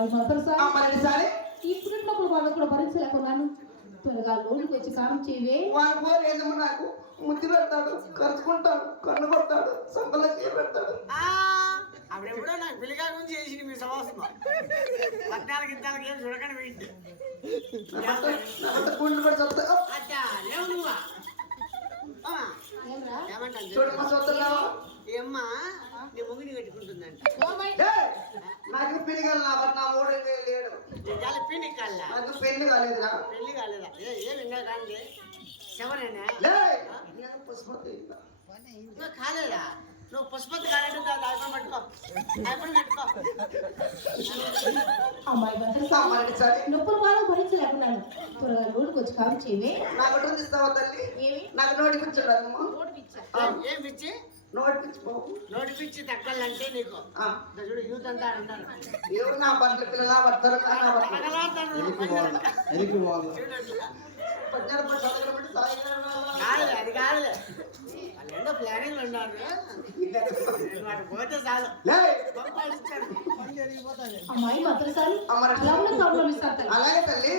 అమ్మాయి మాత్రం సార్ మరొకసారి ఇప్పుడు నొప్పులు బాధ కూడా భరించలేకున్నాను. త్వరగా లోనికి వచ్చి కారం చేయవే. వాడు పోరు ఏదమ్మా నాకు ముద్దు పెడతాడు, కరుచుకుంటాడు, కన్ను కొడతాడు, సొంతలో చేయి పెడతాడు. అప్పుడెప్పుడో నాకు పిల్లగా గురించి చేసింది మీ సమాసం 14 ఇంతాలకి ఏం చూడకండి వెయిట్ గుండు పెట్టి చెప్తా అచ్చా లేవు నువ్వా చూడమ్మా చూస్తున్నావా ఏమ్మా నీ ముగిని కట్టుకుంటుందంట నాకు పెళ్లి కాదు నా భర్త నా మూడు లేడు పిండి కాలేదా నాకు పెళ్లి కాలేదురా పెళ్లి కాలేదా ఏమి ఇంకా కాలే శవనేనా పుష్పతి ఇంకా కాలేదా నువ్వు పుష్పతి కాలేదు దాని పట్టుకో అయిపోయి పెట్టుకో అమ్మాయి మాత్రం నొప్పులు బాగా భరించలేకున్నాను. త్వరగా లోనికి వచ్చి కారం చేయవే. నాకు నోటి ఇస్తావా తల్లి? ఏమి నాకు నోటి పిచ్చాడమ్మా. ఏం పిచ్చి నోటి పిచ్చి బాబు నోటి పిచ్చి తక్కువాలంటే నీకు చూడు యూత్ అంతా అంటారు ఎవరు నా బట్టలు పిల్లలా పడతారు అది కాదు వాళ్ళు ప్లానింగ్ ఉన్నారు పోతే చాలు అమ్మాయి మాత్రం సార్ అలాగే తల్లి